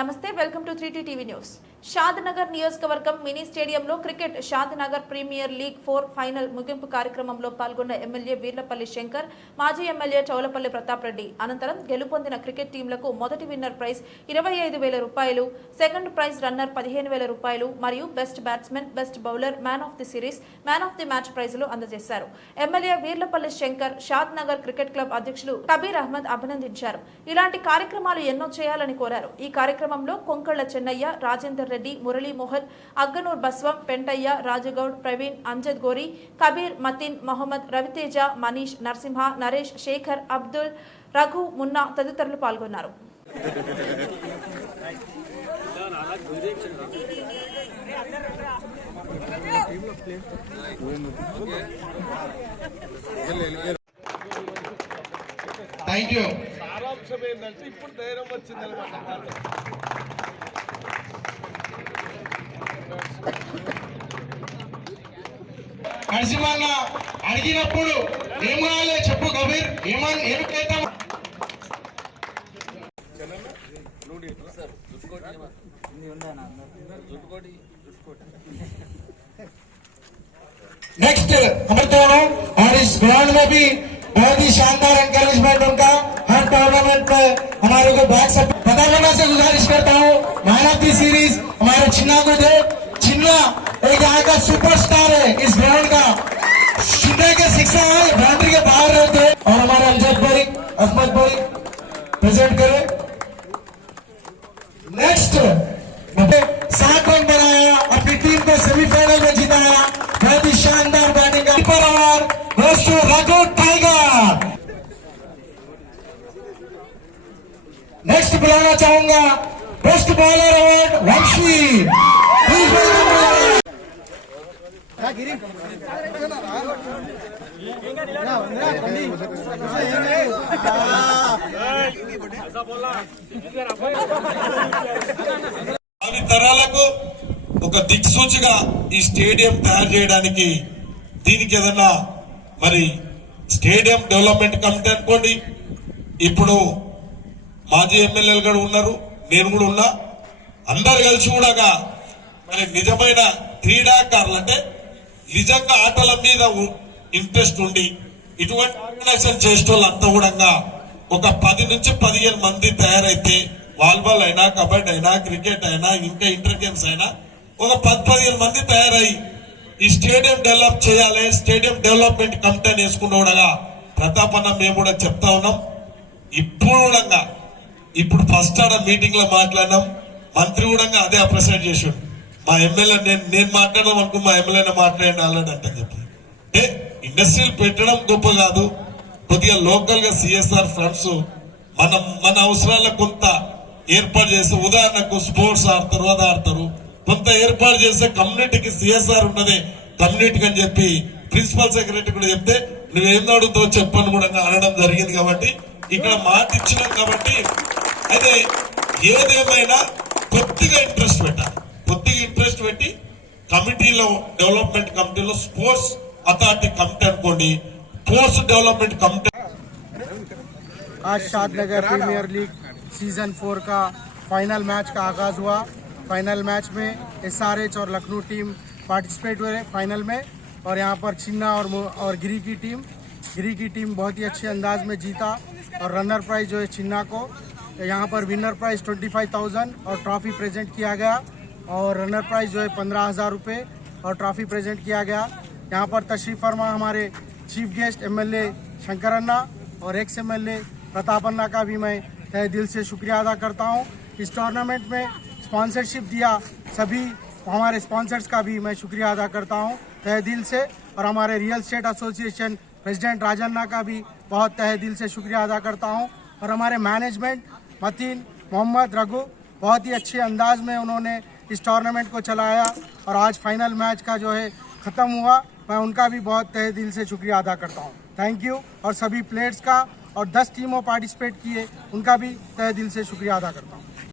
నమస్తే welcome to three TV news. Shad Nagar నియోజకవర్గం mini స్టేడియంలో cricket Shad Nagar premier league four final ముగింపు కార్యక్రమంలో పాల్గొన్న ఎమ్మెల్యే వీర్లపల్లి శంకర్ మాజీ ఎమ్మెల్యే చౌలపల్లి ప్రతాప్ రెడ్డి. అనంతరం గెలుపొందిన క్రికెట్ టీంలకు మొదటి విన్నర్ ప్రైజ్ ఇరవై ఐదు వేల రూపాయలు సెకండ్ ప్రైజ్ రన్నర్ పదిహేను వేల రూపాయలు మరియు best batsmen best bowler man of the series man of the match ప్రైజులు అందజేశారు. MLA Veerlapally Shankar Shad Nagar cricket club అధ్యక్షులు కబీర్ అహ్మద్ అభినందించారు. ఇలాంటి కార్యక్రమాలు ఎన్నో చేయాలని కోరారు. ఈ కార్యక్రమంలో కొంకళ్ళ చెన్నయ్య రాజేందర్ రెడ్డి మురళీమోహన్ అగ్గనూర్ బస్వం పెంటయ్య రాజగౌడ్ ప్రవీణ్ అంజద్ గోరి కబీర్ మతిన్ మొహమ్మద్ రవితేజ మనీష్ నరసింహ నరేష్ శేఖర్ అబ్దుల్ రఘు మున్నా తదితరులు పాల్గొన్నారు. థ్యాంక్ యూ సారాంశం ఏంటంటే ఇప్పుడు ధైర్యం వచ్చింది అనమాట నరసింహన్న అడిగినప్పుడు ఏం కావాలి చెప్పు కబీర్ ఏమని ఏం చేద్దాం नेक्स्ट हमारे दोनों और इस ग्राउंड में भी बहुत ही शानदार एनकरेजमेंट उनका हर टूर्नामेंट में हमारे को बैक सब पता करना से गुजारिश करता हूँ मैन ऑफ़ सीरीज़ हमारे छिन्ना को दे। छिन्ना एक यहाँ का सुपरस्टार है इस ग्राउंड का। छिन्ने के शिक्षा है बाउंड्री के बाहर रहते हैं और हमारे अमजद भाई, अहमद भाई प्रेजेंट करें। नेक्स्ट सात रन बनाया, अपनी टीम को सेमीफाइनल में जिताया। बहुत ही शानदार बैटिंग goes टाइगर बुलाना चाहूंगा best bowler award Vamshi Please welcome bowler. భావి తరాలకు ఒక దిక్సూచిగా ఈ స్టేడియం తయారు చేయడానికి దీనికి ఏదన్నా మరి స్టేడియం డెవలప్మెంట్ కమిటీ అనుకోండి ఇప్పుడు మాజీ ఎమ్మెల్యేలు కూడా ఉన్నారు. నేను కూడా ఉన్నా. అందరు కలిసి కూడా మరి నిజమైన క్రీడాకారులు అంటే నిజంగా ఆటల మీద ఇంట్రెస్ట్ ఉండి ఇటువంటి ఆర్గనైజేషన్ చేసేటోళ్ళంతా కూడా ఒక పది నుంచి పదిహేను మంది తయారైతే వాలీబాల్ అయినా కబడ్డీ అయినా క్రికెట్ అయినా ఇంకా ఇంటర్ గేమ్స్ అయినా ఒక పది పదిహేను మంది తయారయ్యి ఈ స్టేడియం డెవలప్ చేయాలి. స్టేడియం డెవలప్మెంట్ కమిటీ వేసుకున్న కూడా ప్రతాపన్న మేము కూడా చెప్తా ఉన్నాం. ఇప్పుడు కూడా ఇప్పుడు ఫస్ట్ ఆడ మీటింగ్లో మాట్లాడినాం. మంత్రి కూడా అదే అప్రసైడ్ చేసాడు. మా ఎమ్మెల్యే నేను నేను మాట్లాడదాం అనుకో మా ఎమ్మెల్యేనే మాట్లాడండి ఆల్రెడీ అంటే చెప్పి. అంటే ఇండస్ట్రీలు పెట్టడం గొప్ప కాదు. కొద్దిగా లోకల్గా సిఎస్ఆర్ ఫండ్స్ మనం మన అవసరాల కొంత ఏర్పాటు చేస్తే ఉదాహరణకు స్పోర్ట్స్ ఆడతారు అది ఆడతారు. కొంత ఏర్పాటు చేస్తే కమ్యూనిటీకి సిఎస్ఆర్ ఉన్నది కమ్యూనిటీకి అని చెప్పి ప్రిన్సిపల్ సెక్రటరీ కూడా చెప్తే నువ్వేం అడుగుతావు చెప్పని కూడా అనడం జరిగింది కాబట్టి ఇక్కడ మాట ఇచ్చినాం కాబట్టి అయితే ఏదేమైనా కొద్దిగా ఇంట్రెస్ట్ పెట్టాలి కొద్దిగా ఇంట్రెస్ట్ పెట్టి కమిటీలో డెవలప్మెంట్ కమిటీలో స్పోర్ట్స్ అథారిటీ కమిటీ అనుకోండి స్పోర్ట్స్ డెవలప్మెంట్ కమిటీ आज Shadnagar premier league season four का फाइनल मैच का आगाज हुआ फाइनल मैच में एस और लखनऊ टीम पार्टिसिपेट हुए फाइनल में और यहाँ पर छिन्ना और मु- और गिरी की टीम गिरी की टीम बहुत ही अच्छे अंदाज में जीता और रनर प्राइज जो है छिन्ना को यहाँ पर winner prize twenty five thousand और ट्रॉफी प्रेजेंट किया गया और रनर प्राइज जो है पंद्रह हज़ार रुपये और ट्रॉफी प्रेजेंट किया गया। यहाँ पर तशरीफ़ फरमा हमारे chief guest MLA Shankar anna और एक्स एमएलए प्रताप अन्ना का भी मैं तहे दिल से शुक्रिया अदा करता हूँ। इस टूर्नामेंट में स्पॉन्सरशिप दिया सभी हमारे स्पॉन्सर्स का भी मैं शुक्रिया अदा करता हूँ तहे दिल से और हमारे real estate association president Rajanna का भी बहुत तहे दिल से शुक्रिया अदा करता हूँ। और हमारे मैनेजमेंट मतीन, मोहम्मद, रघु, बहुत ही अच्छे अंदाज में उन्होंने इस टूर्नामेंट को चलाया और आज फाइनल मैच का जो है ख़त्म हुआ। मैं उनका भी बहुत तहे दिल से शुक्रिया अदा करता हूँ। थैंक यू और सभी प्लेयर्स का और 10 टीमों पार्टिसिपेट किए, उनका भी तहे दिल से शुक्रिया अदा करता हूँ।